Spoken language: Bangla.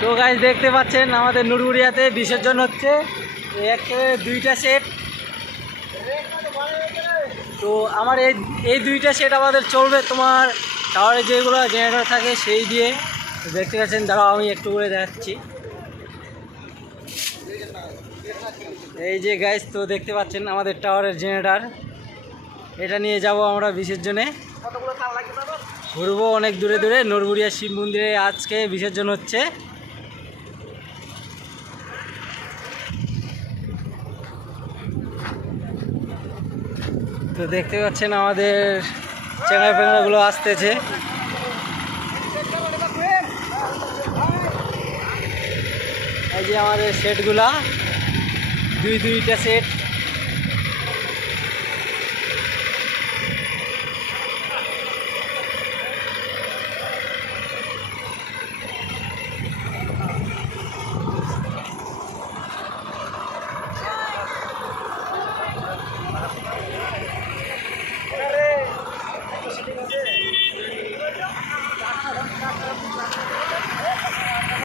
তো গাইজ দেখতে পাচ্ছেন আমাদের নুরগুড়িয়াতে বিসর্জন হচ্ছে একে দুইটা সেট। তো আমার এই দুইটা সেট আমাদের চলবে তোমার টাওয়ারে যেগুলো জেনারেটর থাকে সেই দিয়ে। দেখতে পাচ্ছেন, দাঁড়াও আমি একটু করে দেখাচ্ছি। এই যে গাইজ, তো দেখতে পাচ্ছেন আমাদের টাওয়ারের জেনারেটর, এটা নিয়ে যাব আমরা বিসর্জনে। ঘুরবো অনেক দূরে দূরে। নুরগুড়িয়া শিব মন্দিরে আজকে বিসর্জন হচ্ছে। তো দেখতে পাচ্ছেন আমাদের চ্যাংড়া প্যাংড়াগুলো আসতেছে। এই যে আমাদের সেটগুলা, দুইটা সেট।